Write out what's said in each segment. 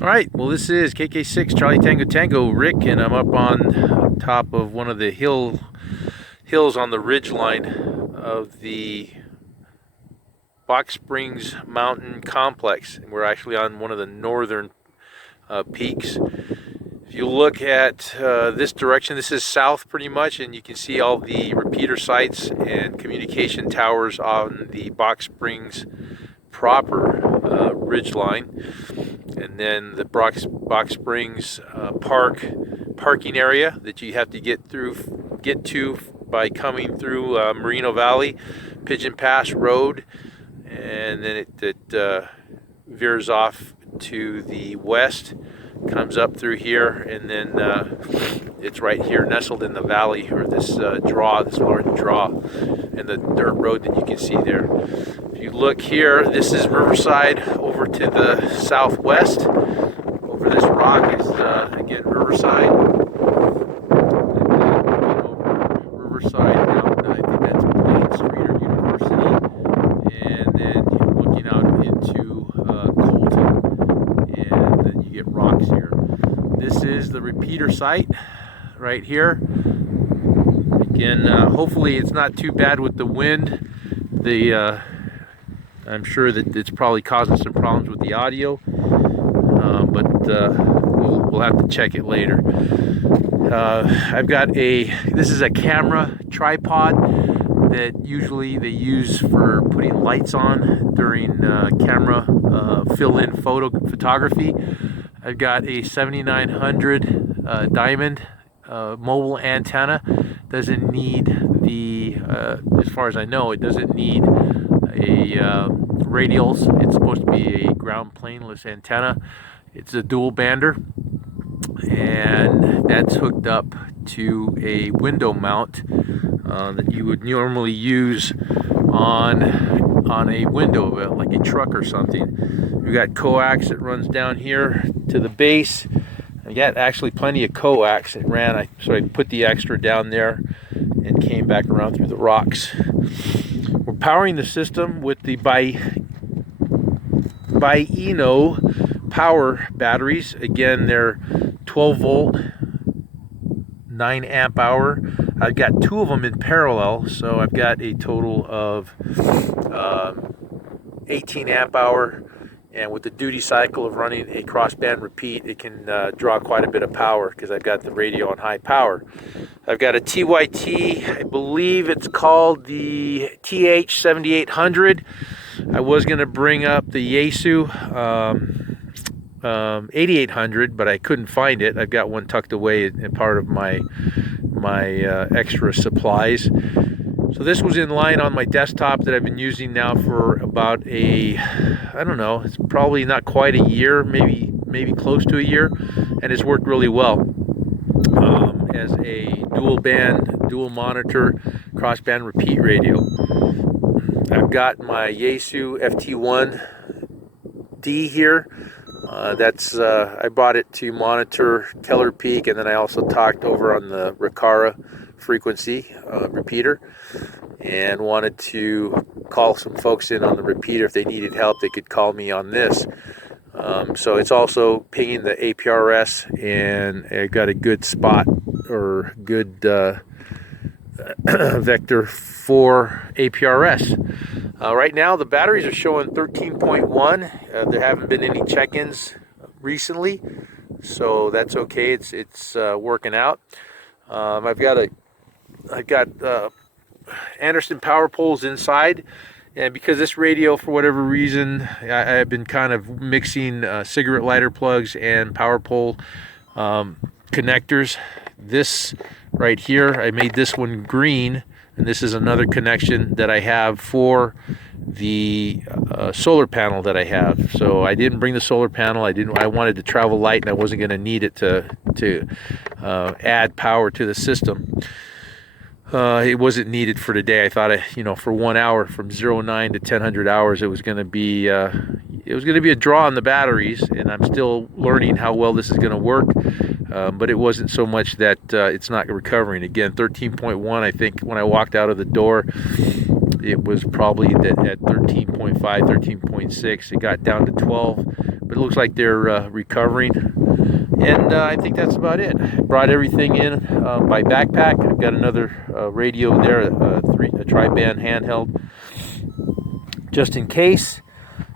All right, well, this is KK6 Charlie Tango Tango Rick, and I'm up on top of one of the hills on the ridge line of the Box Springs Mountain Complex. And we're actually on one of the northern peaks. If you look at this direction, this is south pretty much, and you can see all the repeater sites and communication towers on the Box Springs proper ridge line. And then the Box Springs parking area that you have to get to by coming through Merino Valley, Pigeon Pass Road, and then it veers off to the west, comes up through here, and then it's right here nestled in the valley, or this large draw, and the dirt road that you can see there. If you look here, this is Riverside over to the southwest. Over this rock is again Riverside. And then looking over Riverside down, I think that's Plain Street or University, and then you're looking out into Colton, and then you get rocks here. This is the repeater site right here. Again, hopefully it's not too bad with the wind. I'm sure that it's probably causing some problems with the audio, but we'll have to check it later. I've got this is a camera tripod that usually they use for putting lights on during camera fill-in photography. I've got a 7900 Diamond mobile antenna. Doesn't need as far as I know, it doesn't need radials. It's supposed to be a ground planeless antenna. It's a dual bander, and that's hooked up to a window mount that you would normally use on a window, like a truck or something. We got coax that runs down here to the base. I got actually plenty of coax. It ran, so I put the extra down there and came back around through the rocks. We're powering the system with the Bioenno power batteries. Again, they're 12 volt, 9 amp hour. I've got two of them in parallel, so I've got a total of 18 amp hour. And with the duty cycle of running a crossband repeat, it can draw quite a bit of power because I've got the radio on high power. I've got a TYT, I believe it's called the TH-7800. I was going to bring up the Yaesu 8800, but I couldn't find it. I've got one tucked away in part of my extra supplies. So this was in line on my desktop that I've been using now for about I don't know, it's probably not quite a year, maybe close to a year, and it's worked really well as a dual monitor crossband repeat radio. I've got my Yaesu FT1D here. I bought it to monitor Keller Peak, and then I also talked over on the Ricara frequency repeater, and wanted to call some folks in on the repeater. If they needed help, they could call me on this. So it's also pinging the APRS, and I got a good spot or good vector for APRS. Right now the batteries are showing 13.1. There haven't been any check-ins recently, so that's okay. It's working out. I've got Anderson power poles inside, and because this radio, for whatever reason, I've been kind of mixing cigarette lighter plugs and power pole connectors. This right here, I made this one green, and this is another connection that I have for the solar panel that I have. So I didn't bring the solar panel. I wanted to travel light, and I wasn't going to need it to add power to the system. It wasn't needed for today. I thought, for 1 hour from 09 to 1000 hours, it was going to be a draw on the batteries, and I'm still learning how well this is going to work. But it wasn't so much that it's not recovering. Again, 13.1. I think when I walked out of the door, it was probably at 13.5, 13.6. It got down to 12 but it looks like they're recovering. And I think that's about it. Brought everything in by backpack. I've got another radio there, a tri-band handheld, just in case.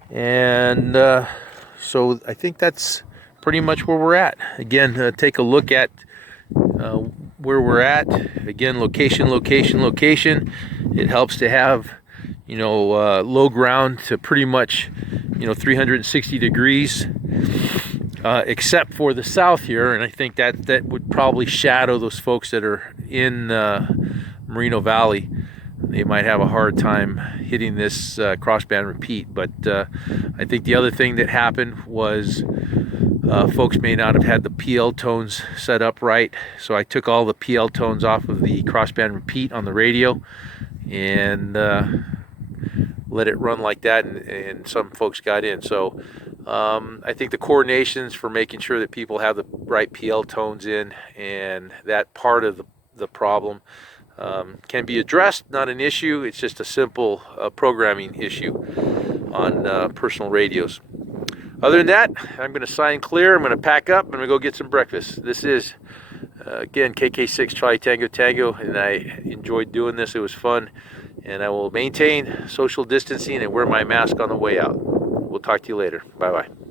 And so I think that's pretty much where we're at. Again, take a look at where we're at. Again, location, location, location. It helps to have, you know, low ground to pretty much, you know, 360 degrees, except for the south here. And I think that would probably shadow those folks that are in Moreno Valley. They might have a hard time hitting this crossband repeat. But I think the other thing that happened was folks may not have had the PL tones set up right. So I took all the PL tones off of the crossband repeat on the radio and let it run like that, and some folks got in. So I think the coordinations for making sure that people have the right PL tones in, and that part of the problem can be addressed. Not an issue. It's just a simple programming issue on personal radios. Other than that, I'm going to sign clear. I'm going to pack up. I'm going to go get some breakfast. This is, again, KK6 Charlie Tango Tango, and I enjoyed doing this. It was fun, and I will maintain social distancing and wear my mask on the way out. We'll talk to you later. Bye-bye.